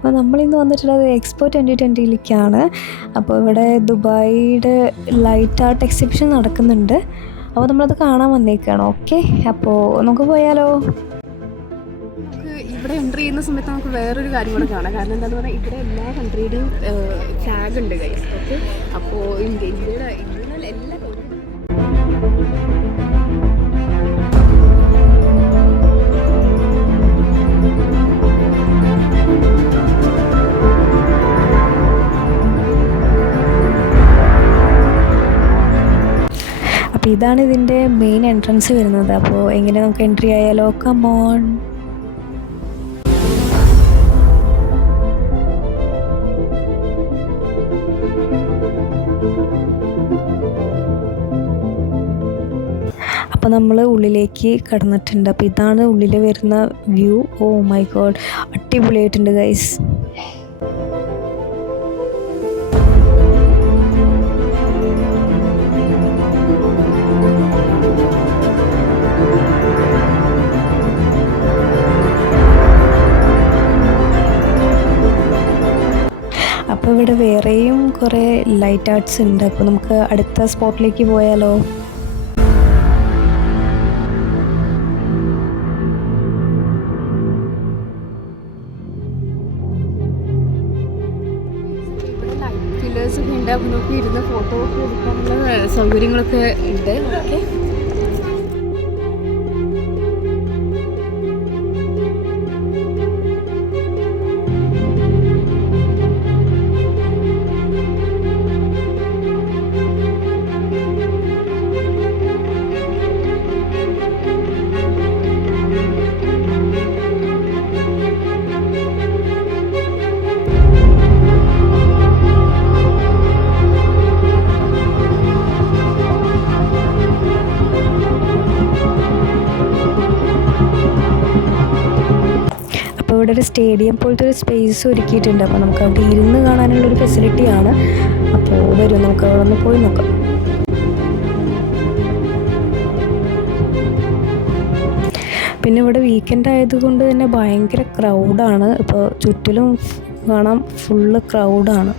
അപ്പോൾ നമ്മളിന്ന് വന്നിട്ടുള്ളത് എക്സ്പോ 2020ലേക്കാണ്. അപ്പോൾ ഇവിടെ ദുബായിയുടെ ലൈറ്റ് ആർട്ട് എക്സിബിഷൻ നടക്കുന്നുണ്ട്. അപ്പോൾ നമ്മളത് കാണാൻ വന്നേക്കാണ്. ഓക്കെ, അപ്പോൾ നമുക്ക് പോയാലോ. ഇവിടെ എൻട്രി ചെയ്യുന്ന സമയത്ത് നമുക്ക് വേറൊരു കാര്യം കൂടെ കാണാം. കാരണം എന്താണെന്ന് പറഞ്ഞാൽ ഇവിടെ എല്ലാ കൺട്രിയുടെയും ഫ്ലാഗ് ഉണ്ട് ഗൈസ്. ഓക്കെ, അപ്പോൾ ഇന്ത്യയുടെ എല്ലാ അപ്പോൾ ഇതാണ് ഇതിൻ്റെ മെയിൻ എൻട്രൻസ് വരുന്നത്. അപ്പോൾ എങ്ങനെ നമുക്ക് എൻട്രി ആയാലോ. Come on. അപ്പോൾ നമ്മൾ ഉള്ളിലേക്ക് കടന്നിട്ടുണ്ട്. അപ്പോൾ ഇതാണ് ഉള്ളിൽ വരുന്ന വ്യൂ. ഓ മൈ ഗോഡ്, അടിപൊളിയായിട്ടുണ്ട് ഗൈസ്. അപ്പോൾ ഇവിടെ വേറെയും കുറേ ലൈറ്റ് ആർട്സ് ഉണ്ട്. അപ്പോൾ നമുക്ക് അടുത്ത സ്പോട്ടിലേക്ക് പോയാലോ. പില്ലേഴ്സൊക്കെ ഉണ്ട്. അപ്പോൾ നമുക്ക് ഇരുന്ന് ഫോട്ടോ ഒക്കെ എടുക്കാനുള്ള സൗകര്യങ്ങളൊക്കെ ഉണ്ട്. ഓക്കെ, ഇവിടെ ഒരു സ്റ്റേഡിയം പോലത്തെ ഒരു സ്പേസ് ഒരുക്കിയിട്ടുണ്ട്. അപ്പോൾ നമുക്ക് അവിടെ ഇരുന്ന് കാണാനുള്ളൊരു ഫെസിലിറ്റിയാണ്. അപ്പോൾ വരും, നമുക്ക് അവിടെ ഒന്ന് പോയി നോക്കാം. പിന്നെ ഇവിടെ വീക്കെൻഡ് ആയതുകൊണ്ട് തന്നെ ഭയങ്കര ക്രൗഡാണ്. ഇപ്പോൾ ചുറ്റിലും കാണാം, ഫുള്ള് ക്രൗഡാണ്.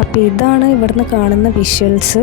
അപ്പോൾ ഇതാണ് ഇവിടുന്ന് കാണുന്ന വിഷ്വൽസ്.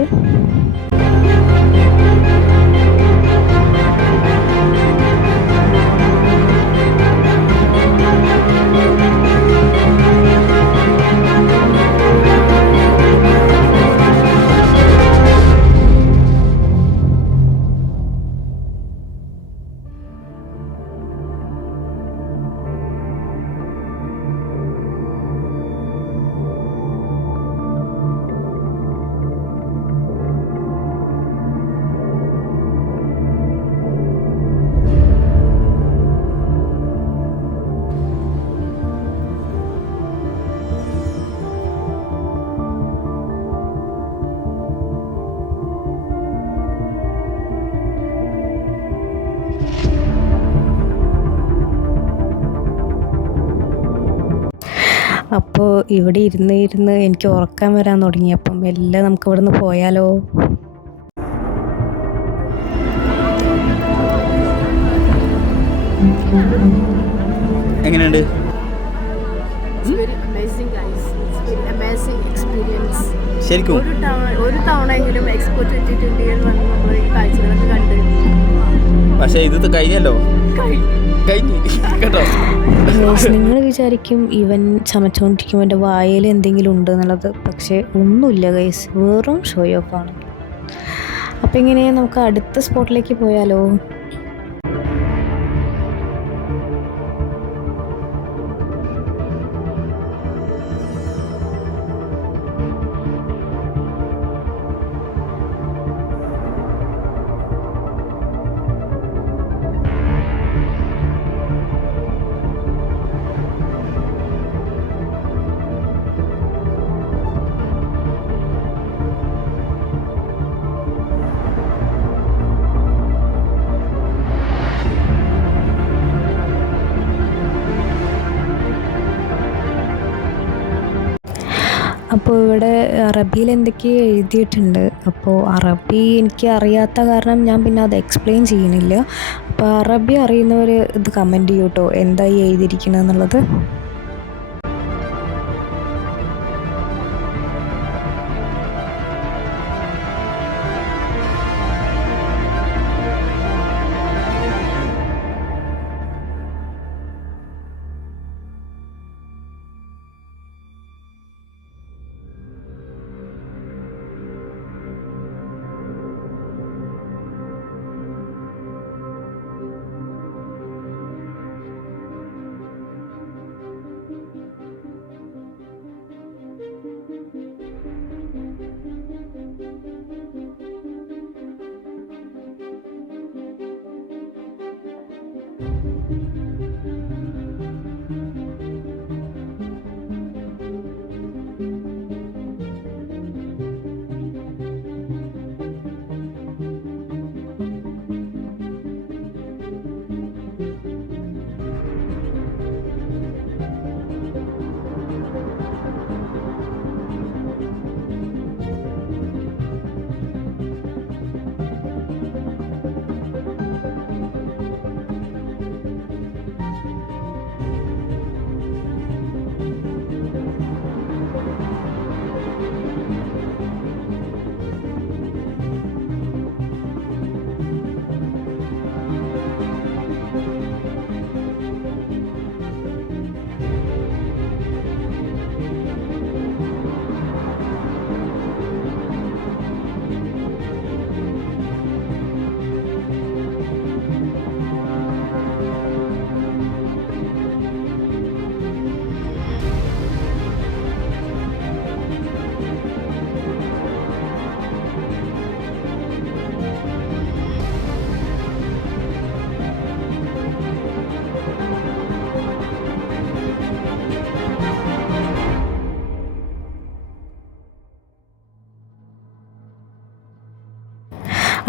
അപ്പോൾ ഇവിടെ ഇരുന്ന് എനിക്ക് ഉറക്കം വരാൻ തുടങ്ങി. അപ്പം എല്ലാം നമുക്ക് ഇവിടെ നിന്ന് പോയാലോ. എങ്ങനെയുണ്ട്? ശരിക്കും ഒരു തവണയെങ്കിലും എക്സ്പോ 2020 വന്ന് നമ്മൾ ഈ കാഴ്ചകളൊക്കെ കണ്ട്. പക്ഷേ ഇത് കഴിഞ്ഞല്ലോ, കഴിഞ്ഞു കേട്ടോ. നിങ്ങൾ വിചാരിക്കും ഇവൻ ചമച്ചുകൊണ്ടിരിക്കുമ്പോൾ എൻ്റെ വായിൽ എന്തെങ്കിലും ഉണ്ട് എന്നുള്ളത്. പക്ഷേ ഒന്നുമില്ല ഗൈസ്, വെറും ഷോ ഓഫ് ആണ്. അപ്പോൾ ഇങ്ങനെ നമുക്ക് അടുത്ത സ്പോട്ടിലേക്ക് പോയാലോ. അപ്പോൾ ഇവിടെ അറബിയിൽ എന്തൊക്കെയോ എഴുതിയിട്ടുണ്ട്. അപ്പോൾ അറബി എനിക്ക് അറിയാത്ത കാരണം ഞാൻ പിന്നെ അത് എക്സ്പ്ലെയിൻ ചെയ്യുന്നില്ല. അപ്പോൾ അറബി അറിയുന്നവർ ഇത് കമൻറ്റ് ചെയ്യൂ കേട്ടോ, എന്തായി എഴുതിയിരിക്കുന്നത് എന്നുള്ളത്.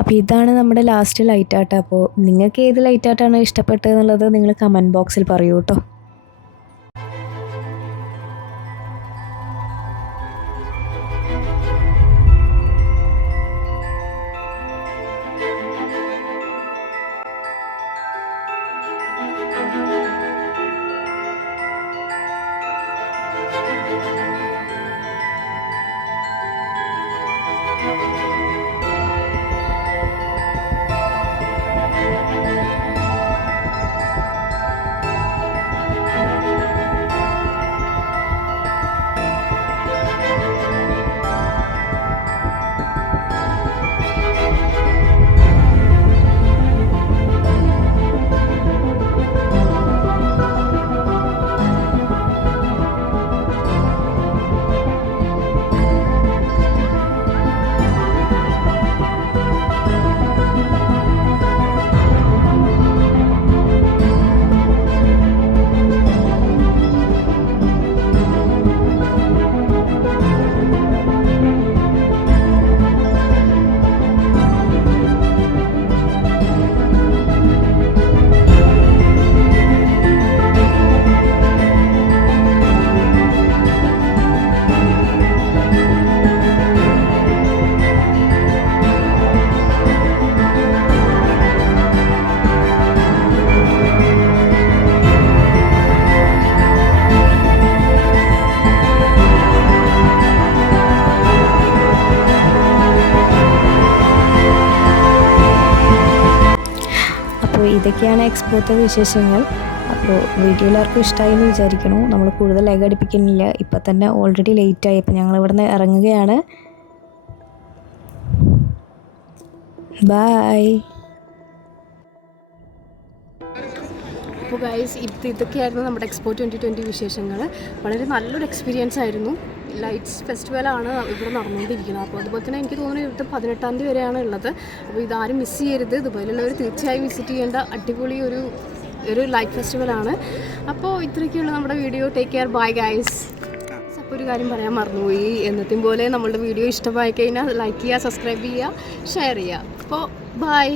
അപ്പോൾ ഇതാണ് നമ്മുടെ ലാസ്റ്റ് ലൈറ്റ് ആർട്ട്. അപ്പോൾ നിങ്ങൾക്ക് ഏത് ലൈറ്റ് ആർട്ടാണ് ഇഷ്ടപ്പെട്ടത് എന്നുള്ളത് നിങ്ങൾ കമൻറ്റ് ബോക്സിൽ പറയൂ കേട്ടോ. ഇതൊക്കെയാണ് എക്സ്പോത്തെ വിശേഷങ്ങൾ. അപ്പോൾ വീഡിയോ എല്ലാവർക്കും ഇഷ്ടമായി എന്ന് വിചാരിക്കണു. നമ്മൾ കൂടുതൽ ലാഗ് അടിപ്പിക്കുന്നില്ല, ഇപ്പം തന്നെ ഓൾറെഡി ലേറ്റായി. അപ്പോൾ ഞങ്ങൾ ഇവിടുന്ന് ഇറങ്ങുകയാണ്. ബായ്. അപ്പോൾ ഗൈസ് ഇതൊക്കെയായിരുന്നു നമ്മുടെ എക്സ്പോ 2020 വിശേഷങ്ങൾ. വളരെ നല്ലൊരു എക്സ്പീരിയൻസ് ആയിരുന്നു. ലൈറ്റ്സ് ഫെസ്റ്റിവലാണ് ഇവിടെ നടന്നുകൊണ്ടിരിക്കുന്നത്. അപ്പോൾ അതുപോലെ തന്നെ എനിക്ക് തോന്നുന്നു ഇത് 18-ാം തീയതി വരെയാണ് ഉള്ളത്. അപ്പോൾ ഇതാരും മിസ് ചെയ്യരുത്. ദുബായിലുള്ളവർ തീർച്ചയായും വിസിറ്റ് ചെയ്യേണ്ട അടിപൊളി ഒരു ലൈറ്റ് ഫെസ്റ്റിവലാണ്. അപ്പോൾ ഇത്രയൊക്കെയുള്ള നമ്മുടെ video. Take care. Bye guys. അപ്പോൾ ഒരു കാര്യം പറയാൻ മറന്നുപോയി. എന്നത്തെയും പോലെ നമ്മളുടെ വീഡിയോ ഇഷ്ടമായി കഴിഞ്ഞാൽ ലൈക്ക് ചെയ്യുക, സബ്സ്ക്രൈബ് ചെയ്യുക, ഷെയർ ചെയ്യുക. അപ്പോൾ ബൈ.